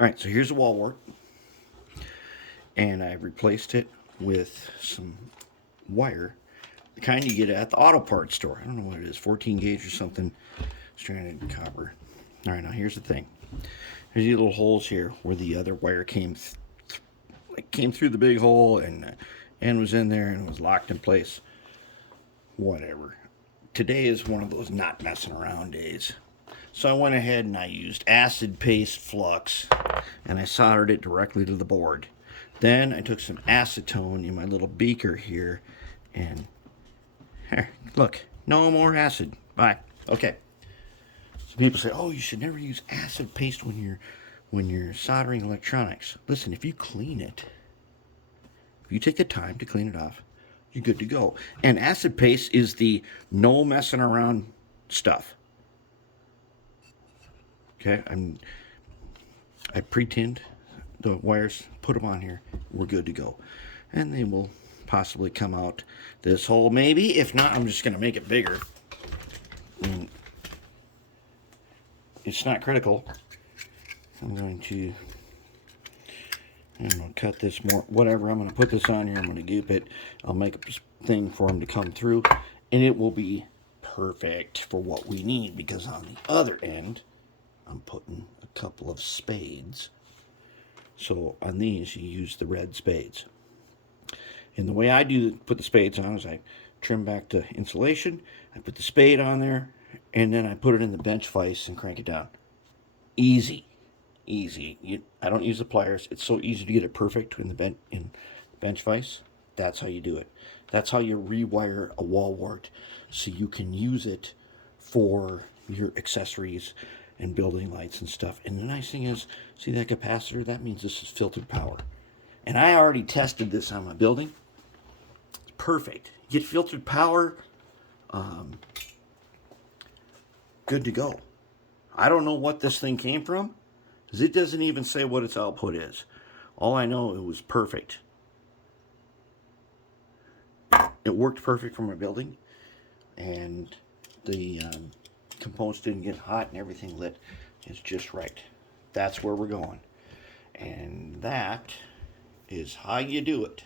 Alright, so here's a wall wart. And I replaced it with some wire. The kind you get at the auto parts store. I don't know what it is, 14 gauge or something. Stranded copper. Alright, now here's the thing. There's these little holes here where the other wire came through the big hole and was in there and was locked in place. Whatever. Today is one of those not messing around days. So I went ahead and I used acid paste flux and I soldered it directly to the board. Then I took some acetone in my little beaker here and here, look, no more acid. Bye. Okay. So people say, "Oh, you should never use acid paste when you're soldering electronics." Listen, if you clean it, if you take the time to clean it off, you're good to go. And acid paste is the no messing around stuff. Okay, I pre-tinned the wires, put them on here, we're good to go. And they will possibly come out this hole, maybe. If not, I'm just going to make it bigger. And it's not critical. I'm going to cut this more, whatever. I'm going to put this on here. I'm going to goop it. I'll make a thing for them to come through. And it will be perfect for what we need. Because on the other end, I'm putting a couple of spades. So on these, you use the red spades. And the way I put the spades on is I trim back the insulation, I put the spade on there, and then I put it in the bench vise and crank it down. Easy. Easy. I don't use the pliers. It's so easy to get it perfect in the bench vise. That's how you do it. That's how you rewire a wall wart so you can use it for your accessories and building lights and stuff. And the nice thing is, see that capacitor? That means this is filtered power. And I already tested this on my building. It's perfect. You get filtered power, good to go. I don't know what this thing came from, because it doesn't even say what its output is. All I know, it was perfect. It worked perfect for my building, and the components didn't get hot and everything lit. It's just right. That's where we're going. And that is how you do it.